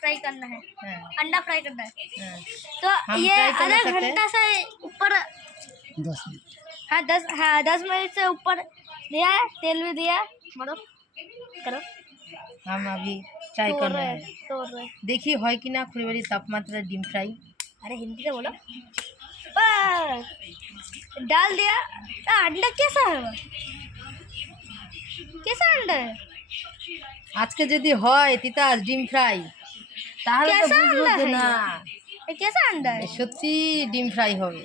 Fry करना है हाँ अंडा फ्राई करना है हाँ तो हम ये try करना आधा चाहते हैं। घंटा से ऊपर दस मिनट हाँ दस हाँ दस मिनट से ऊपर दिया है तेल भी दिया है मारो करो हम अभी ट्राई तोड़ कर रहे रहे हैं हैं तोड़ रहे हैं। দেখি হয় কিনা খুঁড়িবাড়ি তাপমাত্রা ডিম ফ্রাই अरे हिंदी में बोलो बस, डाल दिया आ, अंडा कैसा है वो? कैसा अंडा है আজকে যদি হয় তিতাস ডিম ফ্রাই তাহলে সত্যি ডিম ফ্রাই হবে।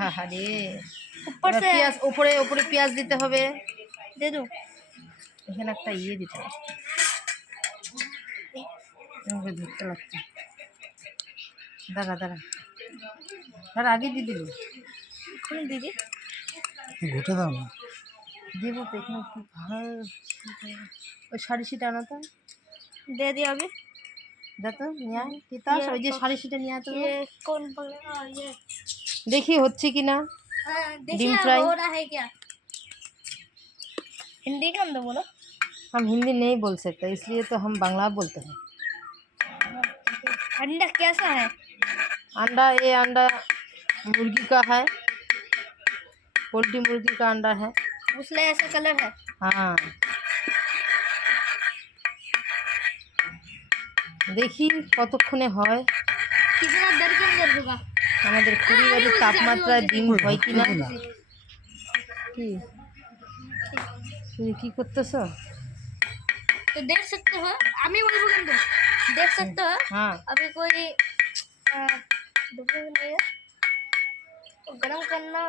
হা রে। পেঁয়াজ উপরে উপরে পেঁয়াজ দিতে হবে। এখানে একটা ইয়ে দিতে হবে। লাগছে। দাঁড়া দাঁড়া। আগে দিদি দিদি দেবো। ভালো ওই दे दिया अभी দা তো নিয়ে আয় তিতাস ওই যে শাড়ি সিটা নিয়ে আয় তো ये कौन पकड़ा हाँ, ये দেখি হচ্ছে কি না हाँ, देखिए डीप फ्राई। हो रहा है क्या हिंदी का अंदर बोलो हम हिंदी नहीं बोल सकते इसलिए तो हम बांग्ला बोलते हैं अंडा कैसा है अंडा ये अंडा मुर्गी का है पोल्ट्री मुर्गी का अंडा है उसमें ऐसा कलर है हाँ দেখি কতক্ষণে হয় कितना डर के अंदर होगा আমাদের পরিবারের তাপমাত্রা ডিম হয় কি না কি তুমি কি করতেছ तो देख सकते हो আমি বলবো কিন্তু देख सकते हो হ্যাঁ अभी कोई अ, दुकान नहीं है तो गरम करना